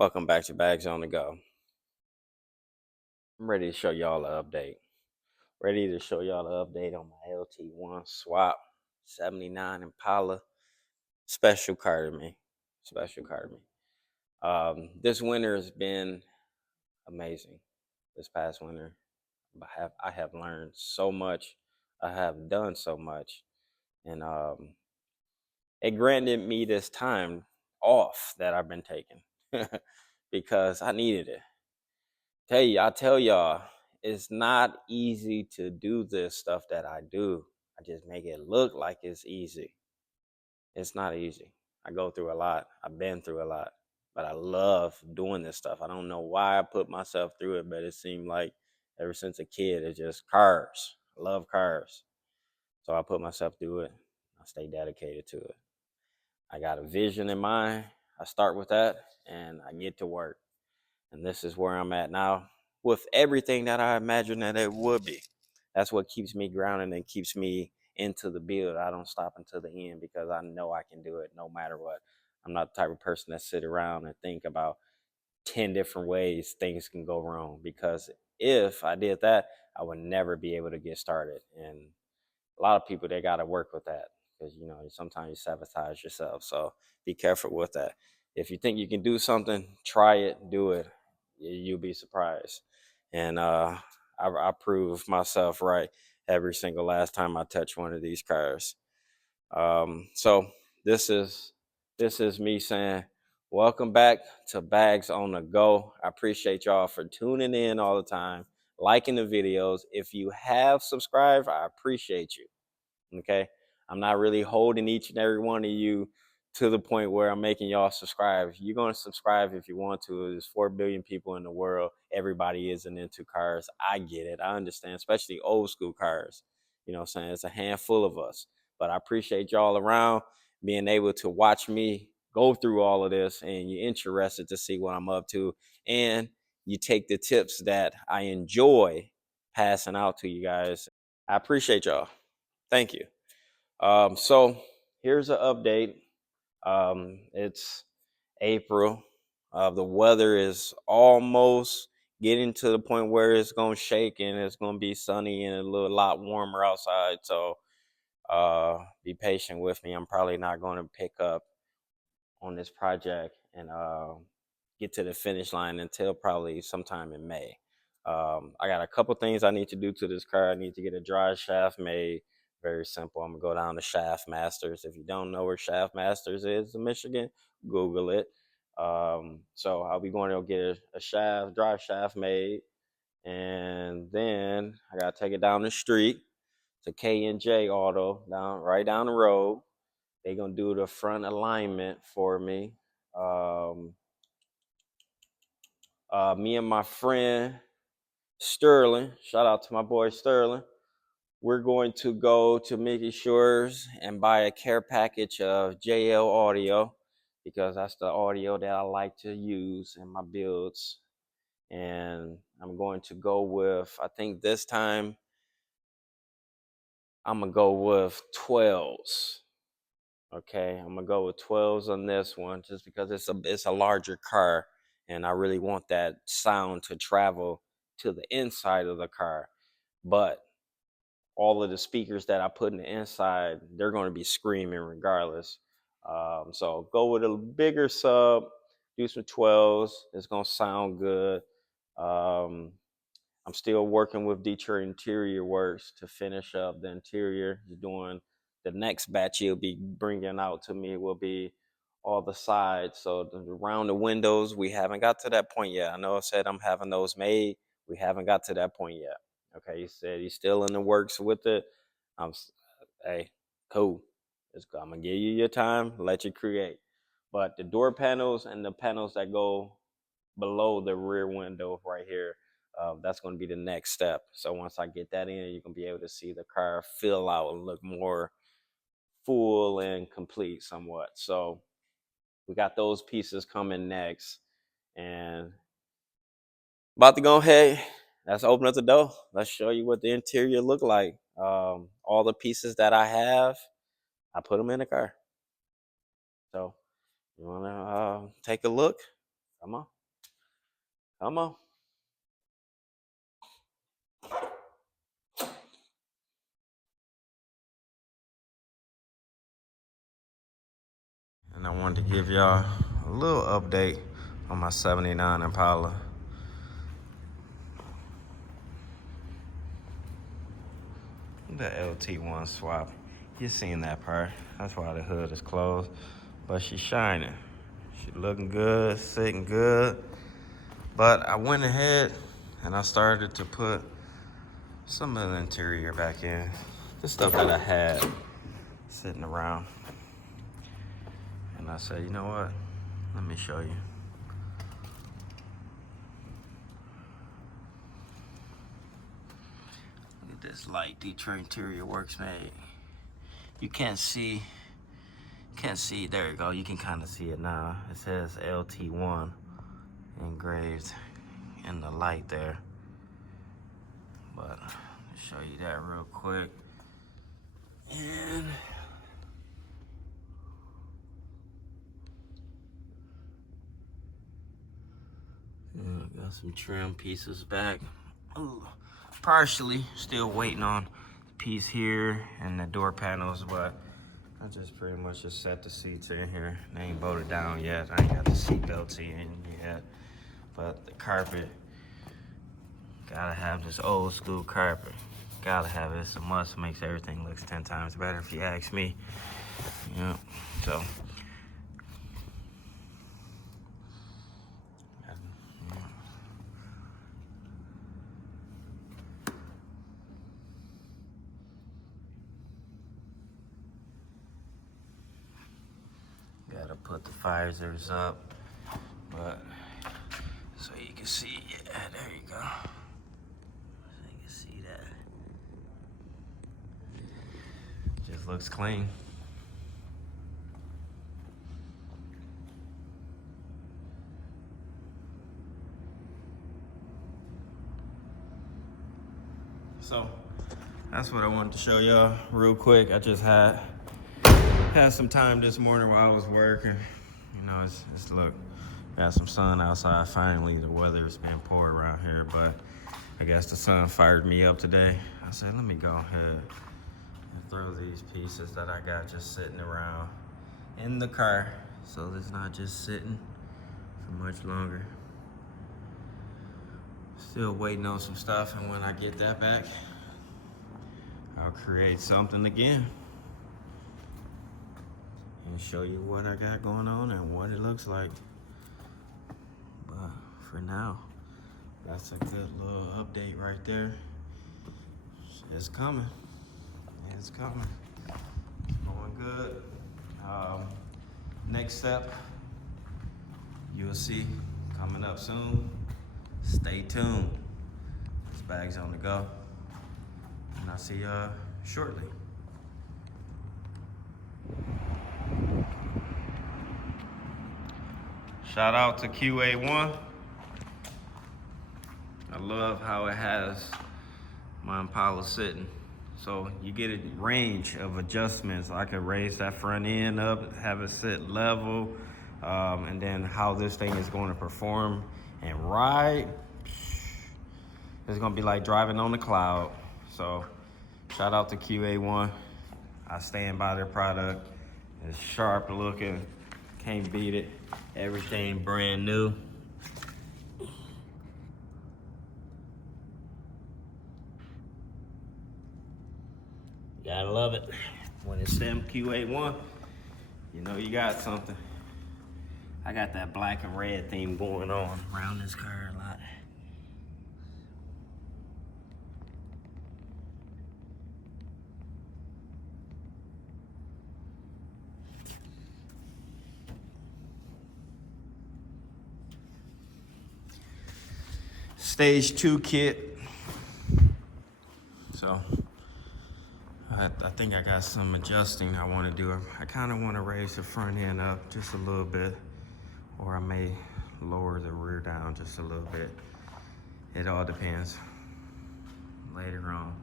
Welcome back to Bags on the Go. I'm ready to show y'all an update. Ready to show y'all the update on my LT1 swap 79 Impala. Special car to me. Special car to me. This winter has been amazing. This past winter, I have learned so much. I have done so much, and it granted me this time off that I've been taking because I needed it. I tell y'all, it's not easy to do this stuff that I do. I just make it look like it's easy. It's not easy. I go through a lot. I've been through a lot, but I love doing this stuff. I don't know why I put myself through it, but it seemed like ever since a kid, it's just cars. I love cars. So I put myself through it. I stay dedicated to it. I got a vision in mind. I start with that and I get to work. And this is where I'm at now with everything that I imagined that it would be. That's what keeps me grounded and keeps me into the build. I don't stop until the end because I know I can do it no matter what. I'm not the type of person that sit around and think about 10 different ways things can go wrong, because if I did that, I would never be able to get started. And a lot of people, they got to work with that, because sometimes you sabotage yourself. So be careful with that. If you think you can do something, try it, do it. You'll be surprised. And I prove myself right every single last time I touch one of these cars. So this is me saying welcome back to Bags on the Go. I appreciate y'all for tuning in all the time, liking the videos. If you have subscribed, I appreciate you. Okay. I'm not really holding each and every one of you to the point where I'm making y'all subscribe. You're going to subscribe if you want to. There's 4 billion people in the world. Everybody isn't into cars. I get it. I understand, especially old school cars. You know what I'm saying? It's a handful of us. But I appreciate y'all around, being able to watch me go through all of this, and you're interested to see what I'm up to. And you take the tips that I enjoy passing out to you guys. I appreciate y'all. Thank you. So here's an update. It's April. The weather is almost getting to the point where it's gonna shake and it's gonna be sunny and a lot warmer outside. So be patient with me. I'm probably not going to pick up on this project and get to the finish line until probably sometime in May. I got a couple things I need to do to this car. I need to get a dry shaft made. Very simple. I'm gonna go down to Shaft Masters. If you don't know where Shaft Masters is in Michigan, Google it. So I'll be going to go get a dry shaft made, and then I gotta take it down the street to K&J Auto, right down the road. They gonna do the front alignment for me. Um, Me and my friend Sterling, shout out to my boy Sterling, we're going to go to Mickey Shores and buy a care package of JL audio, because that's the audio that I like to use in my builds. And I'm going to go with, I think this time I'm gonna go with 12s. Okay, I'm gonna go with 12s on this one, just because it's a larger car, and I really want that sound to travel to the inside of the car. But all of the speakers that I put in the inside, they're going to be screaming regardless. So go with a bigger sub, do some 12s. It's gonna sound good. Um, I'm still working with Detroit Interior Works to finish up the interior. He's doing the next batch he'll be bringing out to me will be all the sides. So around the windows, we haven't got to that point yet. I know I said I'm having those made. We haven't got to that point yet. Okay, he said he's still in the works with it. I'm, hey, cool. I'm gonna give you your time, let you create. But the door panels and the panels that go below the rear window right here, that's going to be the next step. So once I get that in, you can be able to see the car fill out and look more full and complete somewhat. So we got those pieces coming next, and about to go ahead. Let's open up the door. Let's show you what the interior look like. All the pieces that I have, I put them in the car. So you want to take a look? Come on. Come on. And I wanted to give y'all a little update on my 79 Impala. The LT1 swap. You're seeing that part. That's why the hood is closed. But she's shining. She's looking good, sitting good. But I went ahead and I started to put some of the interior back in. The stuff that I had sitting around. And I said, you know what? Let me show you. Look at this light Detroit interior works made. You can't see, there you go. You can kind of see it now. It says LT1 engraved in the light there. But I'll show you that real quick. And got some trim pieces back. Ooh, partially still waiting on the piece here and the door panels, but I just pretty much just set the seats in here. They ain't bolted down yet. I ain't got the seat belts in yet. But the carpet, gotta have this old school carpet. Gotta have it. It's a must. Makes everything looks 10 times better if you ask me. Yeah. So. Gotta put the visors up, but so you can see. Yeah, there you go. So you can see that. Just looks clean. So that's what I wanted to show y'all real quick. I just had some time this morning while I was working. You know, it's look, got some sun outside. Finally, the weather has been poor around here, but I guess the sun fired me up today. I said, let me go ahead and throw these pieces that I got just sitting around in the car, so it's not just sitting for much longer. Still waiting on some stuff, and when I get that back, I'll create something again and show you what I got going on and what it looks like. But for now, that's a good little update right there. It's coming. It's coming. It's going good. Next step, you'll see coming up soon. Stay tuned. This bag's on the go. And I'll see y'all shortly. Shout out to QA1. I love how it has my Impala sitting. So you get a range of adjustments. I can raise that front end up, have it sit level, and then how this thing is going to perform and ride. It's gonna be like driving on the cloud. So shout out to QA1. I stand by their product. It's sharp looking, can't beat it. Everything brand new. Gotta love it. When it's them QA1, you know you got something. I got that black and red theme going on around this car a lot. Stage 2 kit. So I think I got some adjusting I want to do. I kind of want to raise the front end up just a little bit, or I may lower the rear down just a little bit. It all depends. Later on,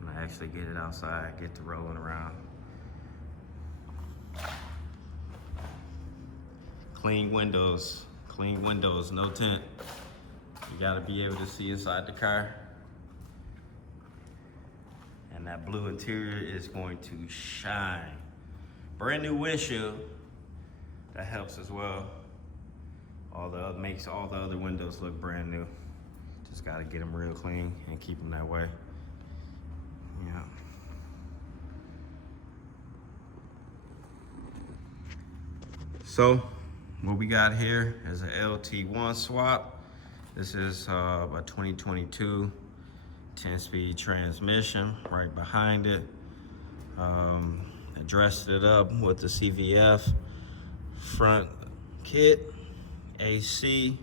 when I actually get it outside, get to rolling around. Clean windows, Clean windows, no tint. You gotta be able to see inside the car. And that blue interior is going to shine. Brand new windshield, that helps as well. Makes all the other windows look brand new. Just gotta get them real clean and keep them that way. Yeah. So what we got here is a LT1 swap. This is a 2022 10-speed transmission right behind it. I dressed it up with the CVF front kit, AC,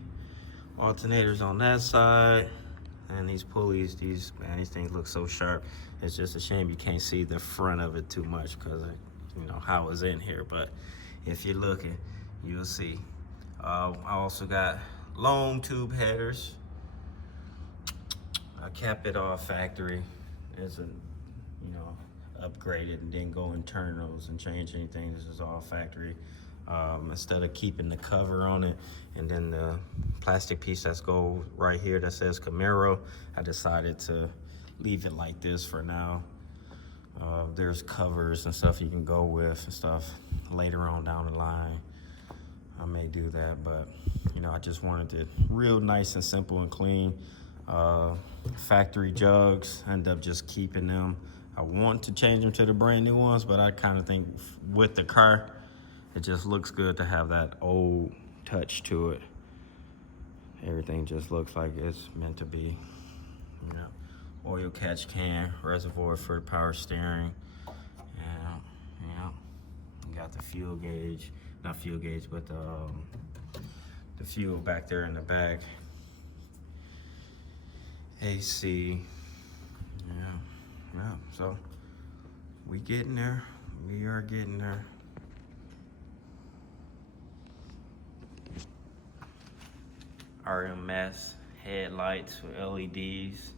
alternators on that side, and these pulleys, these things look so sharp. It's just a shame you can't see the front of it too much because of, you know, how it's in here. But if you're looking, you'll see. I also got long tube headers. I kept it all factory. It's a, you know, upgraded and didn't go and turn those and change anything. This is all factory. Instead of keeping the cover on it and then the plastic piece that's go right here that says Camaro, I decided to leave it like this for now. There's covers and stuff you can go with and stuff later on down the line. I may do that, but you know, I just wanted it real nice and simple and clean. Factory jugs, I end up just keeping them. I want to change them to the brand new ones, but I kind of think with the car, it just looks good to have that old touch to it. Everything just looks like it's meant to be. You know, oil catch can, reservoir for the power steering. And, you know, you got the fuel gauge, not fuel gauge, but the fuel back there in the back. AC, yeah, so we getting there. We are getting there. RMS headlights with LEDs.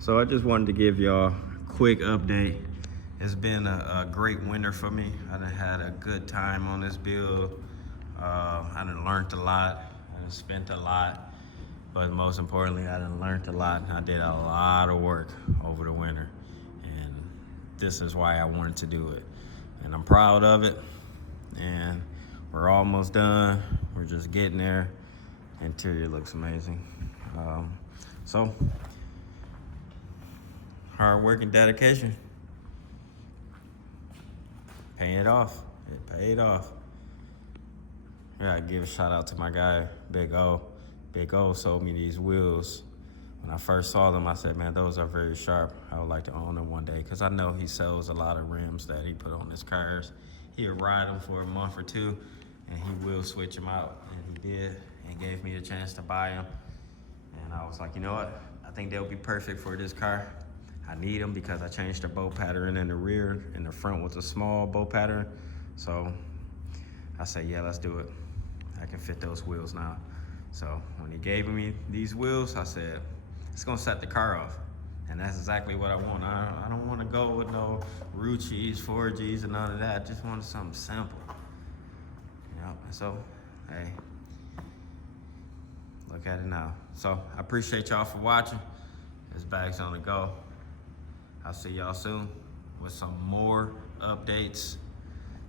So I just wanted to give y'all a quick update. It's been a great winter for me. I done had a good time on this build. I done learned a lot. I done spent a lot. But most importantly, I done learned a lot. I did a lot of work over the winter. And this is why I wanted to do it. And I'm proud of it. And we're almost done. We're just getting there. Interior looks amazing. So, hard work and dedication. Paying it off. It paid off. Yeah, I give a shout out to my guy, Big O. Big O sold me these wheels. When I first saw them, I said, man, those are very sharp. I would like to own them one day, because I know he sells a lot of rims that he put on his cars. He'll ride them for a month or two, and he will switch them out. And he did, and gave me a chance to buy them. And I was like, you know what? I think they'll be perfect for this car. I need them because I changed the bow pattern in the rear. In the front was a small bow pattern. So I said, yeah, let's do it. I can fit those wheels now. So when he gave me these wheels, I said, it's gonna set the car off. And that's exactly what I want. I don't wanna go with no Ruchis, 4Gs, and none of that. I just wanted something simple. You know, so, hey, look at it now. So I appreciate y'all for watching. It's Baggsonthego. I'll see y'all soon with some more updates.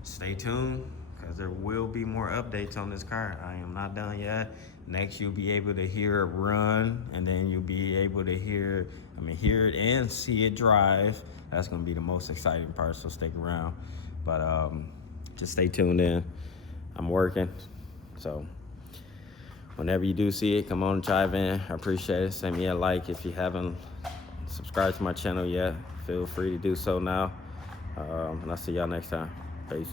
Stay tuned, because there will be more updates on this car. I am not done yet. Next, you'll be able to hear it run, and then you'll be able to hear it and see it drive. That's gonna be the most exciting part, so stick around. But just stay tuned in. I'm working, so whenever you do see it, come on and chive in. I appreciate it. Send me a like if you haven't subscribed to my channel yet. Feel free to do so now. And I'll see y'all next time. Peace.